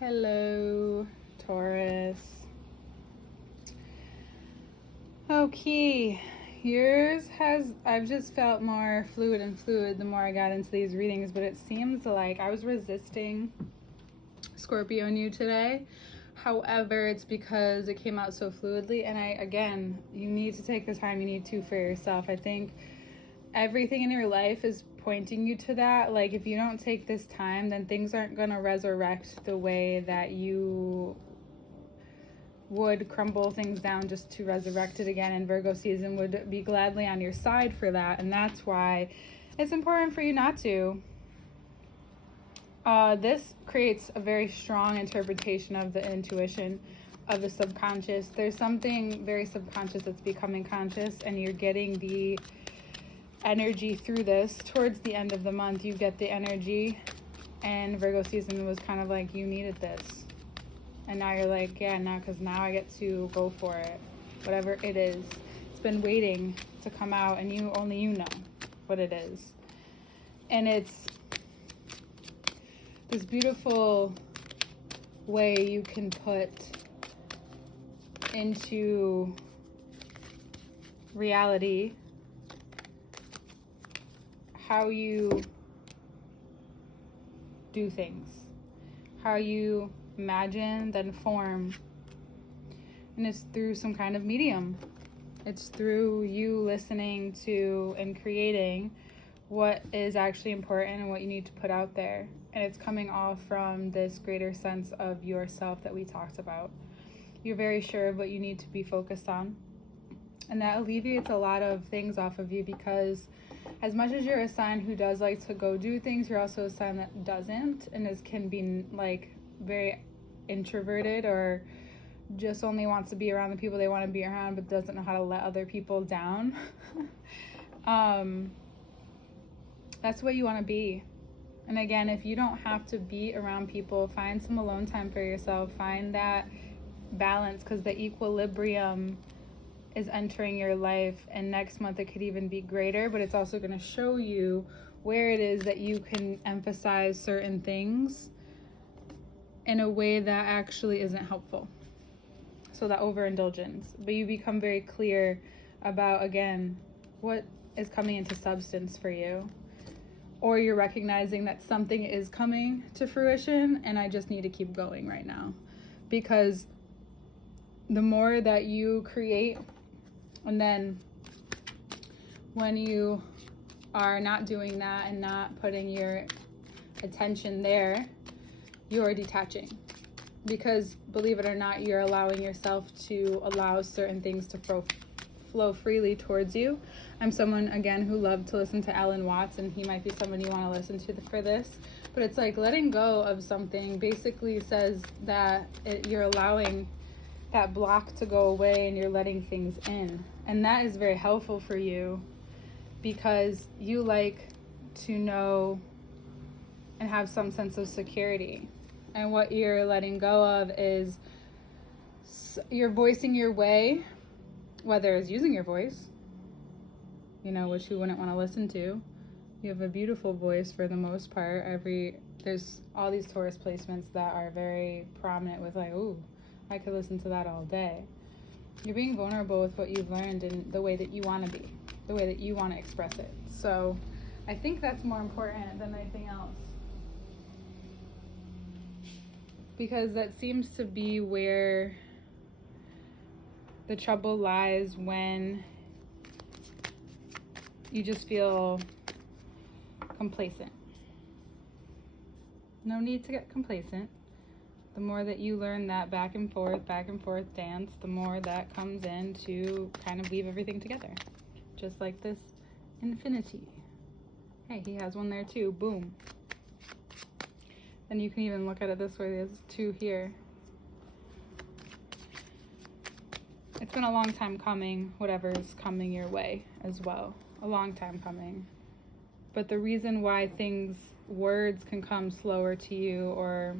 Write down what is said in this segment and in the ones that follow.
Hello, Taurus. Okay, I've just felt more fluid the more I got into these readings, but it seems like I was resisting Scorpio new today. However, it's because it came out so fluidly, and you need to take the time you need to for yourself. I think everything in your life is pointing you to that. Like, if you don't take this time, then things aren't going to resurrect the way that you would crumble things down just to resurrect it again. And Virgo season would be gladly on your side for that. And that's why it's important for you not to. This creates a very strong interpretation of the intuition of the subconscious. There's something very subconscious that's becoming conscious, and you're getting the energy through this. Towards the end of the month, you get the energy, and Virgo season was kind of like, you needed this. And now you're like, yeah, because now I get to go for it. Whatever it is. It's been waiting to come out, and only you know what it is. And it's this beautiful way you can put into reality how you do things, how you imagine, then form. And it's through some kind of medium. It's through you listening to and creating what is actually important and what you need to put out there. And it's coming all from this greater sense of yourself that we talked about. You're very sure of what you need to be focused on. And that alleviates a lot of things off of you, because as much as you're a sign who does like to go do things, you're also a sign that doesn't, and can be like very introverted, or just only wants to be around the people they want to be around, but doesn't know how to let other people down. That's what you want to be. And again, if you don't have to be around people, find some alone time for yourself. Find that balance, because the equilibrium is entering your life, and next month it could even be greater, but it's also going to show you where it is that you can emphasize certain things in a way that actually isn't helpful. So that overindulgence. But you become very clear about, again, what is coming into substance for you. Or you're recognizing that something is coming to fruition, and I just need to keep going right now. Because the more that you create, and then when you are not doing that and not putting your attention there, you're detaching. Because believe it or not, you're allowing yourself to allow certain things to flow freely towards you. I'm someone, again, who loved to listen to Alan Watts, and he might be someone you want to listen to for this. But it's like letting go of something basically says that you're allowing that block to go away, and you're letting things in. And that is very helpful for you, because you like to know and have some sense of security. And what you're letting go of is you're voicing your way, whether it's using your voice, which you wouldn't want to listen to. You have a beautiful voice for the most part. There's all these Taurus placements that are very prominent with like, ooh, I could listen to that all day. You're being vulnerable with what you've learned and the way that you want to be, the way that you want to express it. So I think that's more important than anything else. Because that seems to be where the trouble lies, when you just feel complacent. No need to get complacent. The more that you learn that back and forth dance, the more that comes in to kind of weave everything together. Just like this infinity. Hey, he has one there too. Boom. Then you can even look at it this way. There's two here. It's been a long time coming, whatever is coming your way as well. A long time coming. But the reason why words can come slower to you, or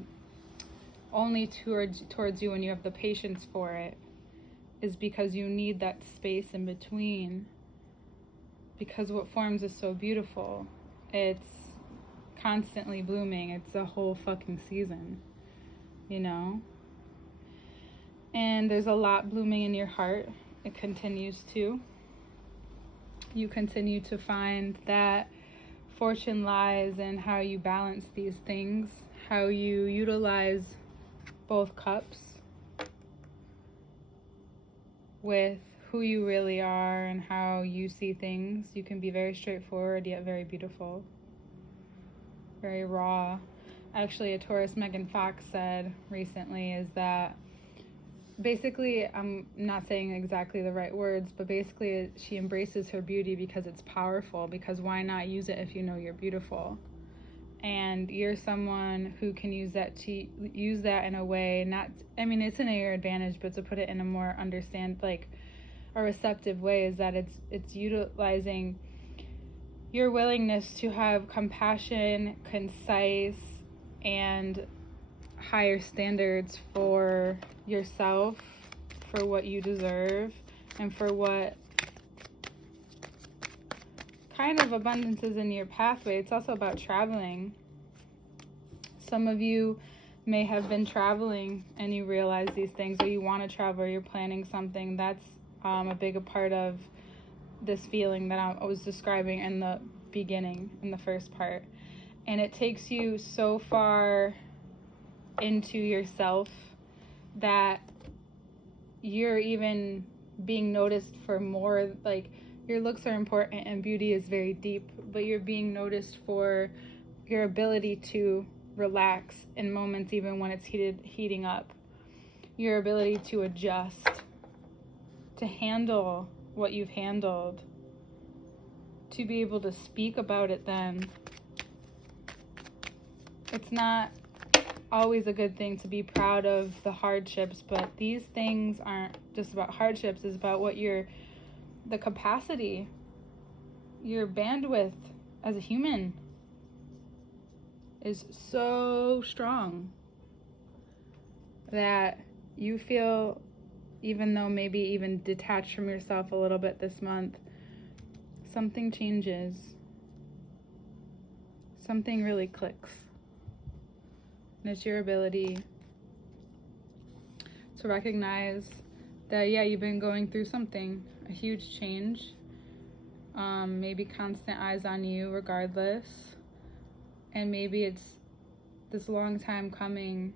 only towards you when you have the patience for it, is because you need that space in between. Because what forms is so beautiful. It's constantly blooming. It's a whole fucking season. you know? And there's a lot blooming in your heart. It continues to. You continue to find that fortune lies in how you balance these things, how you utilize both cups with who you really are and how you see things. You can be very straightforward yet very beautiful, very raw. Actually, a Taurus Megan Fox said recently is that basically, I'm not saying exactly the right words, but basically she embraces her beauty because it's powerful, because why not use it if you know you're beautiful? And you're someone who can use that in a way, it's in your advantage, but to put it in a more a receptive way, is that it's utilizing your willingness to have compassion, concise, and higher standards for yourself, for what you deserve, and for what kind of abundance is in your pathway. It's also about traveling. Some of you may have been traveling and you realize these things, or you want to travel, or you're planning something. That's a big part of this feeling that I was describing in the beginning, in the first part. And it takes you so far into yourself that you're even being noticed for more. Like, your looks are important and beauty is very deep, but you're being noticed for your ability to relax in moments even when it's heating up, your ability to adjust, to handle what you've handled, to be able to speak about it then. It's not always a good thing to be proud of the hardships, but these things aren't just about hardships. It's about what the capacity, your bandwidth as a human is so strong that you feel, even though maybe even detached from yourself a little bit this month, something changes. Something really clicks. And it's your ability to recognize that, yeah, you've been going through something, a huge change. Maybe constant eyes on you regardless. And maybe it's this long time coming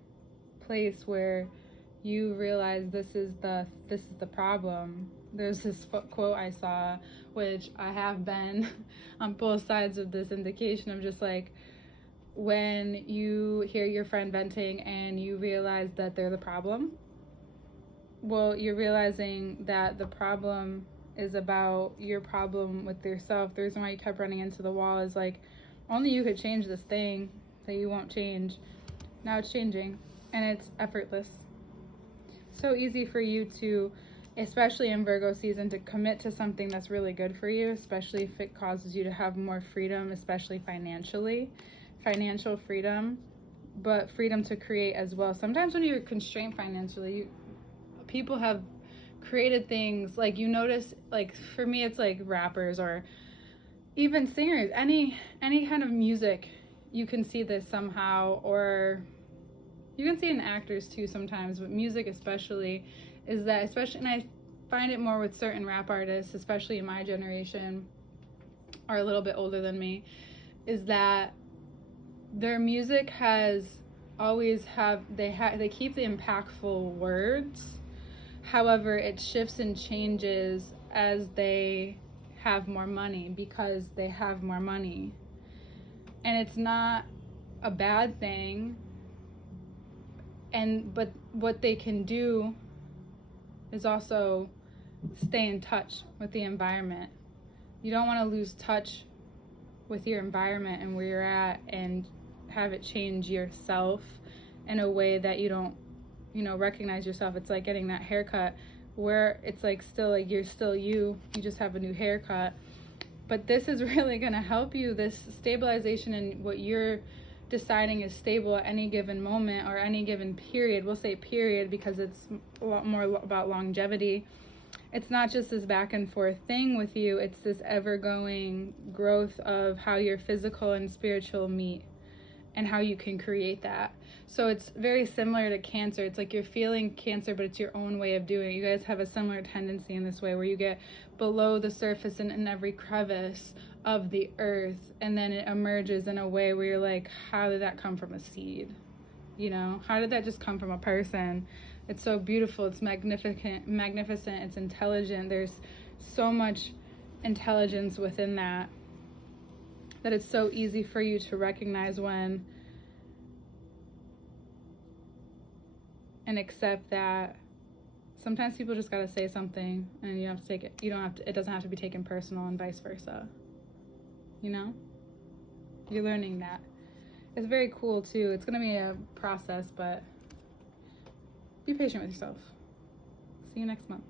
place where you realize this is the problem. There's this quote I saw, which I have been on both sides of this indication of just like, when you hear your friend venting and you realize that they're the problem, well, you're realizing that the problem is about your problem with yourself. The reason why you kept running into the wall is like, only you could change this thing that you won't change. Now it's changing, and it's effortless. So easy for you to, especially in Virgo season, to commit to something that's really good for you, especially if it causes you to have more freedom, especially financial freedom, but freedom to create as well. Sometimes when you're constrained financially, people have created things, like you notice, like for me it's like rappers or even singers, any kind of music, you can see this somehow, or you can see it in actors too sometimes, but music especially, is that, especially, and I find it more with certain rap artists, especially in my generation, or a little bit older than me, is that their music has always they keep the impactful words. However, it shifts and changes as they have more money, because they have more money. And it's not a bad thing. But what they can do is also stay in touch with the environment. You don't want to lose touch with your environment and where you're at, and have it change yourself in a way that you don't, recognize yourself. It's like getting that haircut where it's like still like you're still you just have a new haircut. But this is really going to help you, this stabilization in what you're deciding is stable at any given moment or any given period. We'll say period because it's a lot more about longevity. It's not just this back and forth thing with you, it's this ever going growth of how your physical and spiritual meet. and how you can create that. So it's very similar to Cancer. It's like you're feeling Cancer, but it's your own way of doing it. You guys have a similar tendency in this way, where you get below the surface and in every crevice of the earth, and then it emerges in a way where you're like, how did that come from a seed? You know, how did that just come from a person? It's so beautiful. It's magnificent. It's intelligent. There's so much intelligence within that it's so easy for you to recognize when and accept that sometimes people just gotta say something and you have to take it. You don't have to, it doesn't have to be taken personal, and vice versa. You know? You're learning that. It's very cool too. It's gonna be a process, but be patient with yourself. See you next month.